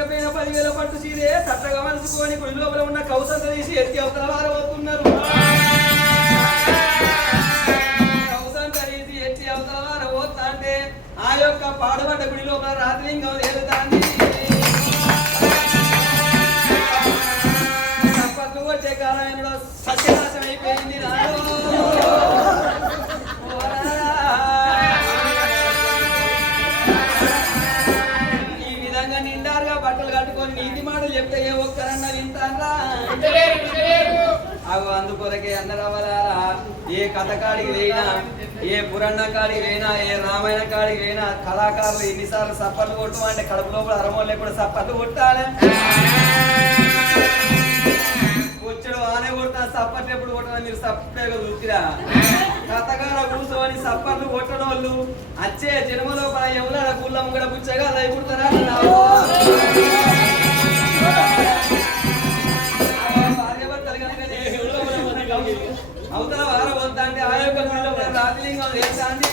పట్టకపోయిన 10,000 పట్టు సీరే తట్టగా మనసుకొని గుడి లోపల ఉన్న కౌసంత తీసి ఎత్తి అవతల వారబోతున్నారు. కౌసంత తీసి ఎత్తి అవతల వారబోతా అంటే ఆ యొక్క పాడుబడ్డ గుడి లోపల రాత్రిలింగం ఏలుతాంది. తప్పట్లు కొట్టే కాలం సత్యనాశం అయిపోయింది. బట్టలు కట్టుకొని నీతి మాటలు చెప్తే ఏ ఒక్కరన్నా వింటారా? అవి అందుకొరకే అన్నరవలారా, ఏ కథ కాడికి వేయినా, ఏ పురాణ కాడికి వేయినా, ఏ రామాయణ కాడికి వేయినా కళాకారులు ఎన్నిసార్లు సప్పట్లు కొట్టు అంటే కడుపు లోపల అరమోళ్ళే కూడా సప్పట్లు కొట్టాలి. వచ్చాడు ఆనే కొట్టిన సప్పట్లు ఎప్పుడు కొట్టాలని మీరు సప్పగా చూసిరా? కథగాల కూర్చోని సప్పట్లు కొట్టడం వాళ్ళు వచ్చే జన్మ లోపల ఎవరు గుళ్ళం కూడా పుచ్చగా అలా కుడతారా? అవతల వారవద్దా అంటే ఆ యొక్క గుడిలో రాత్రిలింగం వేస్తాండి.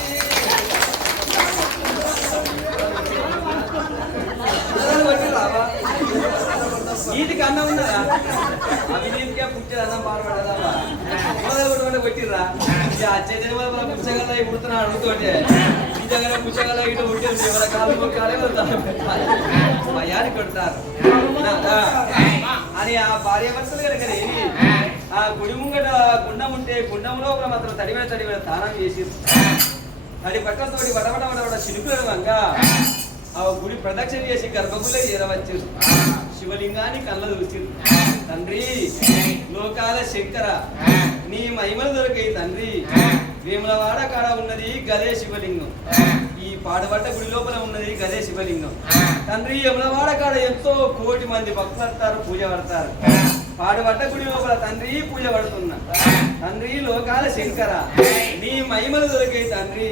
నీతికి అన్నం ఉన్నదా? అవి నీతికే పుచ్చేది అన్నం పాల్పడదా? మొదలు కొట్టిర్రా వచ్చే జన్మల పుచ్చగల పుడుతున్నాడు అడుగుతోటే ఈ దగ్గర పుచ్చగల ఇటు ఉంటుంది. ఎవరి కాలు కాలే భయాన్ని కొడతారు అని ఆ భార్య భర్తలు కనుక ఆ గుడి ముంగట గుండం ఉంటే గుండం లోపల మాత్రం తడివేడ తానం చేసి తడి పట్టలతోటి వడవడ చిరుకులంగా ఆ గుడి ప్రదక్షిణ చేసి గర్భగుడిలో చేరవచ్చు. శివలింగాన్ని కళ్ళ చూసి తండ్రి లోకాల శంకర నీ మహిమలు దొరికాయి తండ్రి. వేములవాడ కాడ ఉన్నది గదే శివలింగం, ఈ పాడుబడ్డ గుడి లోపల ఉన్నది గదే శివలింగం. తండ్రి యములవాడ కాడ ఎంతో కోటి మంది భక్తులు వస్తారు, పూజ పడతారు. పాడుబడ్డ గుడి లోపల తండ్రి పూజ పడుతున్నా. తండ్రి లోకాల శంకర నీ మహిమలు దొరికాయి తండ్రి.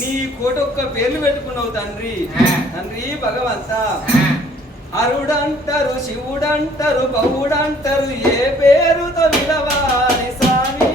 నీ కోటొక్క పేర్లు పెట్టుకున్నావు తండ్రి. తండ్రి భగవంత అరుడంటారు, శివుడంటారు, బహుడంటారు, ఏ పేరుతో విలవాలి స్వామి.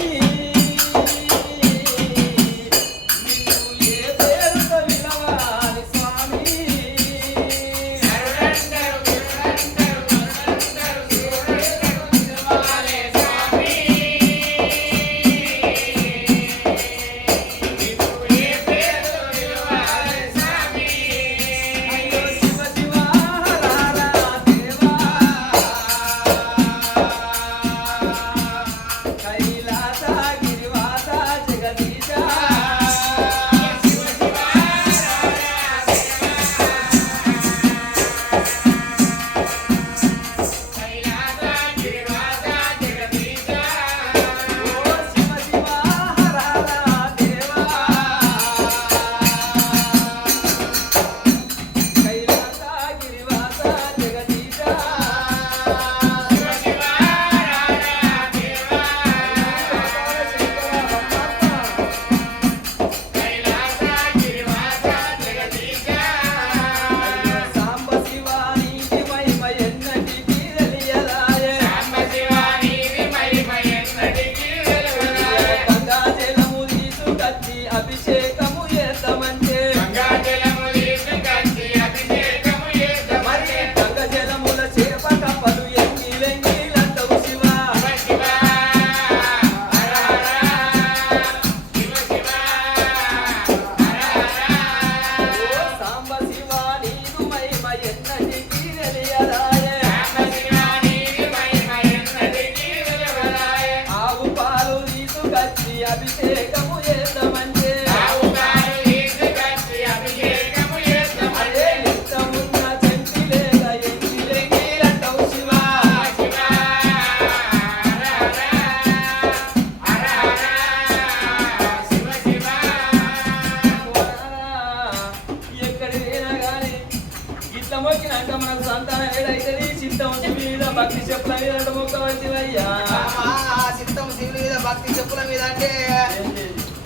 భక్తి చెప్పుల మీద అంటే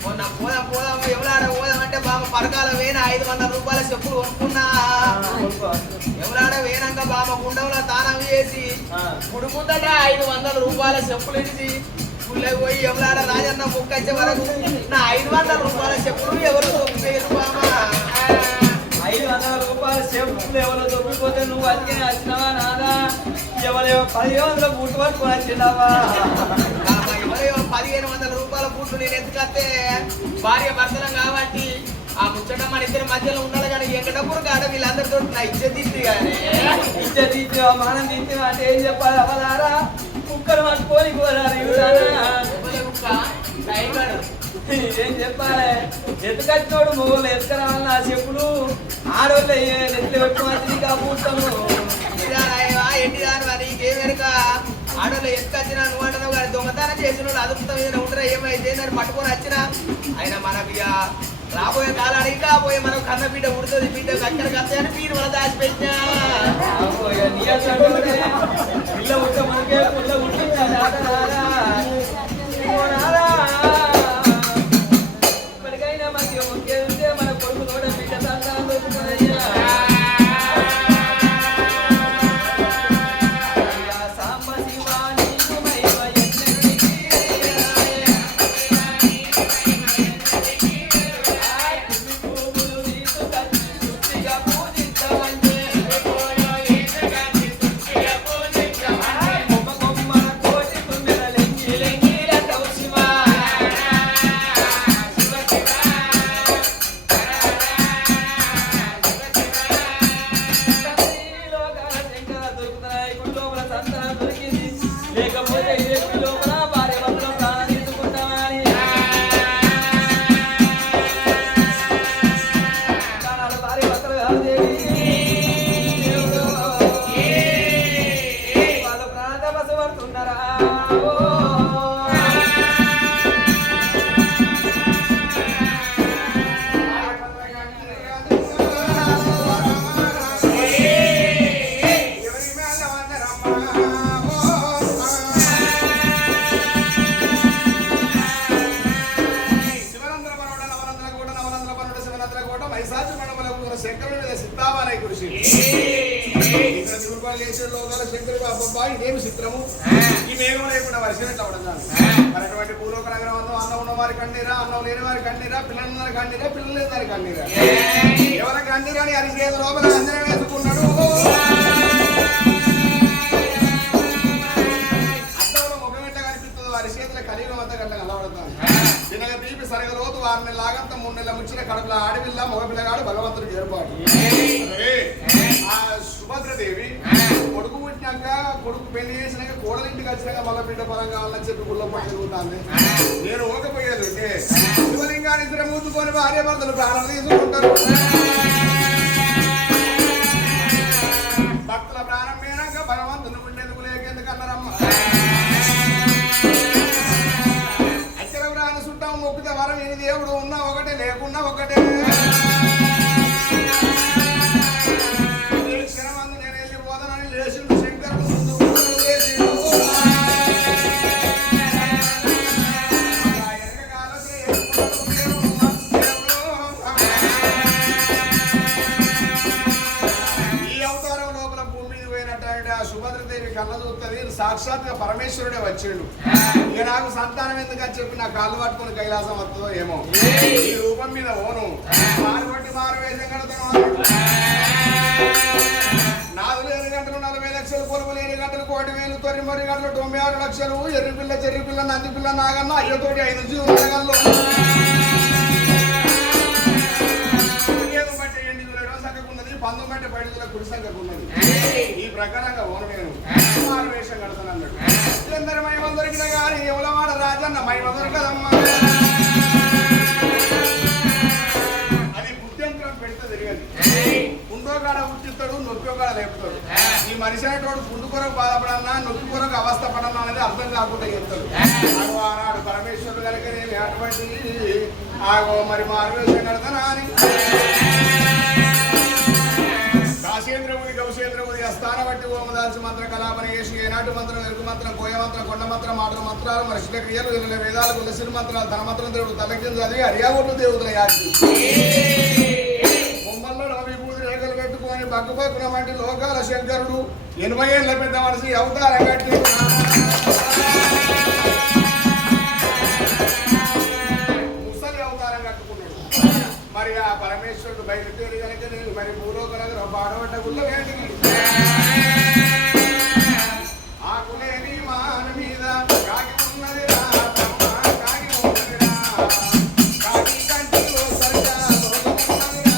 మొన్న పోదాం ఎవలాడ పోదామంటే బామ పరకాల వేన 500 రూపాయల చెప్పులు కొనుక్కున్నా. ఎవలాడ వేనాక బామ గుండంలో తానం చేసి గుడి ముందట 500 రూపాయల చెప్పులు ఇచ్చి గుళ్ళకి పోయి ఎవలాడ రాజన్న ముక్కచ్చే వరకు నా 500 రూపాయల చెప్పులు ఎవరు తొక్కిపోయారు బామ. 500 రూపాయల చెప్పులు ఎవరో దొరికిపోతే నువ్వు అతికే వచ్చినావా నాదా ఎవరో 10,000 బూట్లు పట్టుకొని వచ్చినావా 1,500 రూపాయల బూట్లు నేను ఎత్తుకొస్తే భార్య భర్తలం కాబట్టి ఆ ముచ్చట మన ఇద్దరి మధ్యలో ఉండాలి కానీ ఎంకటప్పుడు కాడ వీళ్ళందరితో నా ఇచ్చే కానీ ఇచ్చే మనం తింటే అంటే ఏం చెప్పాలి అవలారా కుక్కలు పట్టుకొని ఏం చెప్పాలి ఎత్తుకొచ్చినోడు మొగలు ఎత్తుకురావాలని ఆ చెప్పులు ఆడవాళ్ళు నెత్తులు పెట్టుకోవచ్చు పూర్తము ఏంటిదాను నీకేమెరక ఆడవాళ్ళు ఎత్తుకొచ్చినా నువ్వు అంటున్నావు కానీ దొంగతనం చేసిన వాళ్ళు అదృష్టం మీద ఉంటారా ఏమైతే దాన్ని పట్టుకొని వచ్చినా అయినా మనకి రాబోయే కాలానికి ఇంకా పోయి మనం కన్న బిడ్డ ఉడుతుంది బిడ్డ అక్కడ కత్తని మీరు మన దాచిపెట్టినా పిల్ల ఉంటే మనకే పుల్ల ఉంటుంది ఇప్పటికైనా మనకి ఒకే ఉంటే మన కొడుకు తోట బిడ్డ సంతానం దొరుకుతుందయ్యా ఇదేమి చిత్రము ఈ మేఘం లేకుండా వర్షం ఎట్లా అవడం మరి అటువంటి భూలోక నగరం అన్నం ఉన్న వారి కన్నీరా అన్నం లేని వారి కన్నీరా పిల్లలు కన్నీరా పిల్లలు లేని వారి కన్నీరా ఎవరి కన్నీరా అని అరిచేత లోపల అందరం వేసుకున్నాడు అద్దంలో ముఖం ఎట్లా కనిపిస్తుందో అరిచేతుల కలియుగం అంతా గట్ల కలవడతాను చిన్నగా తీపి సరగలోతు 6 నెలల ఆగంత 3 నెలల ముచ్చిన కడుపుల ఆడపిల్ల మగపిల్లగాడు భగవంతుడు ఏర్పాటు ఆ సుభద్రదేవి కొడుకు పుట్టినాక కొడుకు పెళ్లి చేసినాక కోడలింటికి వచ్చినాక మళ్ళీ బిడ్డ పరం కావాలని చెప్పి గుళ్ళ పని తిరుగుతాంది నేను ఓకపోయేది శివలింగాన్ని ఇద్దరు మూతుకొని భార్య భర్తలు ప్రాణం తీసుకుంటారు భక్తుల ప్రాణం పోయినాక భగవంతుని ఉండేందుకు లేకెందుకన్నారమ్మ అచ్చర ప్రాణ చుట్టాం మొక్కితే వరం ఇది దేవుడు ఉన్నా ఒకటే లేకున్నా ఒకటే సాక్షాత్గా పరమేశ్వరుడే వచ్చిండు ఇక నాకు సంతానం ఎందుకని చెప్పి నా కాళ్ళు పట్టుకుని కైలాసం వస్తుందో ఏమో ఈ రూపం మీద ఓను మారు బట్టి మారు వేషం కడతాను నాలుగు 7 గంటలు 40 లక్షలు పొలుపులు 7 గంటలు 1,000,000 9 గంటలు 96 లక్షలు ఎర్రిపిల్ల చెర్రిపిల్ల నందిపిల్ల నాగన్న అయ్యతోటి 5 జీవులు నగల్లో బట్టి 8 ఎడవ సంఖ్యకు ఉన్నది 19 బట్టి 5 కుడి సంఖ్యకు ఉన్నది ఈ ప్రకారంగా ఓను నేను మారు వేషం కడతాను అన్నాడు అందరి మహిమ దొరికిన కానీ ఎవలవాడ రాజన్న మహిమ దొరకదమ్మా అది బుద్ధింత్రం పెడితే తిరగదు కుండోగాడ ఉట్టిస్తాడు నొక్కోగాడ లేపుతాడు ఈ మనిషి అనేటోడు పుండు కొరకు బాధపడన్నా నొక్కి కొరకు అవస్థ పడన్నా అనేది అర్థం కాకుండా చెప్తాడు ఆనాడు పరమేశ్వరుడు కనుక అటువంటి మరి మారువేషం కడతానా అని కాశేంద్రముని గౌశేంద్రముని స్థాన బట్టి ఓమదాల్సి మంత్ర కలాపన చేసి ఏనాటి మంత్రం ఎరుగు మంత్రం కోయ మంత్రం కొండ మంత్రం మాటల మంత్రాలు మనుషుల క్రియలు వీళ్ళ వేదాలు తులసిరి మంత్రాలు ధన మంత్రం దేవుడు తలకింది చదివి అరియాగొట్టు దేవుతుల యాచి బొమ్మల్లో విభూతి రేఖలు పెట్టుకొని బగ్గుపక్కున వంటి లోకాల శంకరుడు 80 ఏళ్ళ పెద్ద మనిషి అవతారం కట్టి ముసలి అవతారం కట్టుకున్నాడు మరి మరి ఆ పరమేశ్వరుడు బయలుదేరి కనుక నేను మరి భూలోకనగర పాడబడ్డ గుళ్ళవేడికి ఆకులేని మాన మీద కాకి ఉన్నదిరా బ్రహ్మ కాకి ఉన్నదిరా కాకి కంటిలో సరిగా లోకమున్నదిరా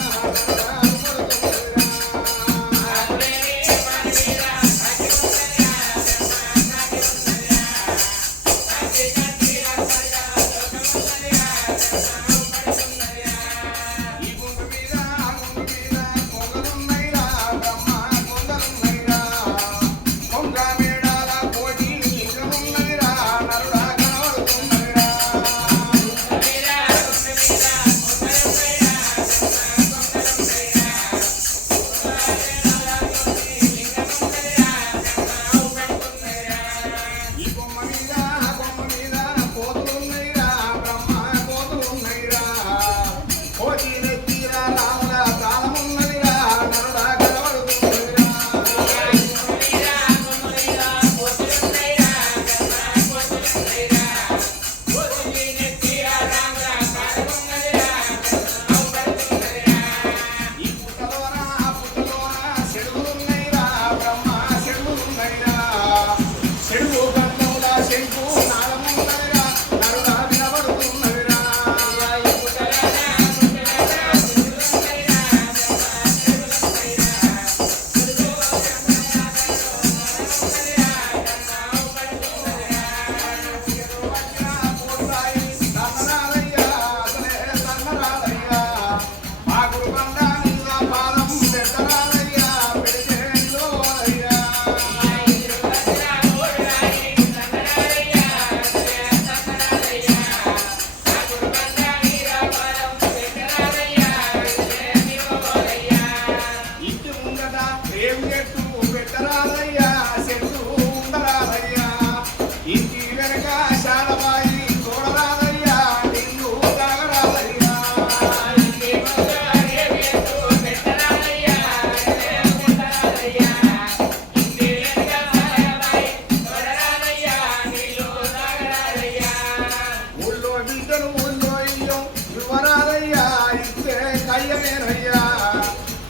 ఈ గుండు మీద ఆ గుండు మీద కొంగలున్నైరా బ్రహ్మ కొంగలున్నైరా కొంగ మేడాల కోటి ఇంకనున్నదిరా నరుడా కనబడుతున్నదిరా ఈ బొమ్మ మీద ఆ బొమ్మ మీద కోతులున్నైరా బ్రహ్మ కోతులున్నైరా కోటి నెత్తిరా రాముల ప్రాణమున్నదిరా నరుడా కనబడుతున్నదిరా ఈ పుట్టలోన ఆ పుట్టలోన చెడుగులున్నైరా బ్రహ్మ చెడుగులున్నైరా చెడుగు గంధముల శంకు నాదమున్నదిరా నరుడా వినబడుతున్నదిరా ఇంటి ముంగట ఏం చెట్టు పెట్టరాదయ్యా చెట్టు ఉండరాదయ్యా ఇంటి వెనక శాలబాయి చూడరాదయ్యా నిన్ను తాగరాదయ్యా ఊళ్ళో బిడ్డలు ఊళ్ళో ఇల్లు ఇవ్వరాదయ్యా ఇస్తే కయ్యమేనయ్యా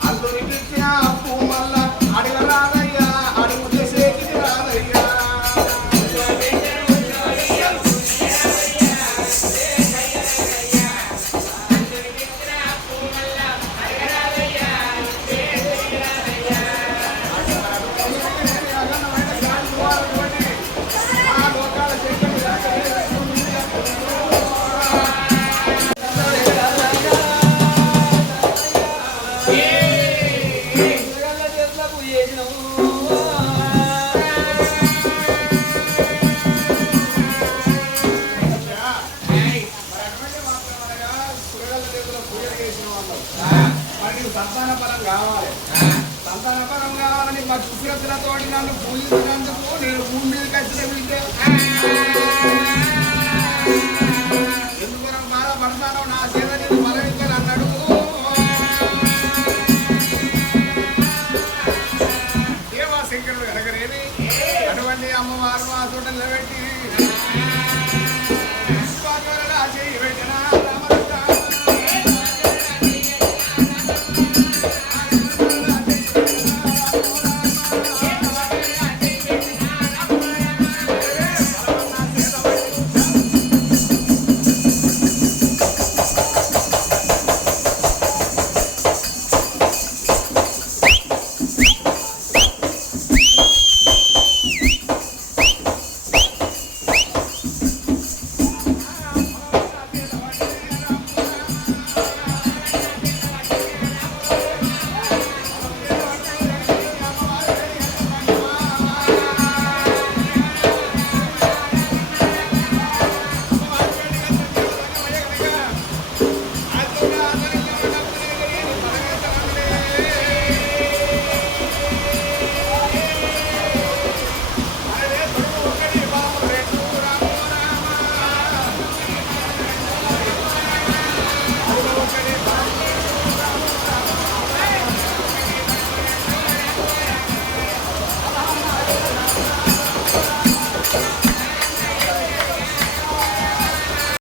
అల్లుడికి ఇచ్చిన అప్పు మళ్ళా అడగరాదయ్యా అడుగుతే చేతికి రాదయ్యా అగన్నమైన శాంతి వారతోటి ఆ లోకాల చెట్టు సంతాన పరం కావాలి సంతాన పరం కావాలని మా సుశీలతో నన్ను పూజించినందుకు నేను భూమి మీదకి వచ్చిన బిడ్డే ఎందుకు బాధపడతానో నా సేవ నేను బలవించాలి అన్నాడు దేవాశంకరుడు ఎరగరేమి అటువంటి అమ్మవారు ఆ చోట నిలబెట్టి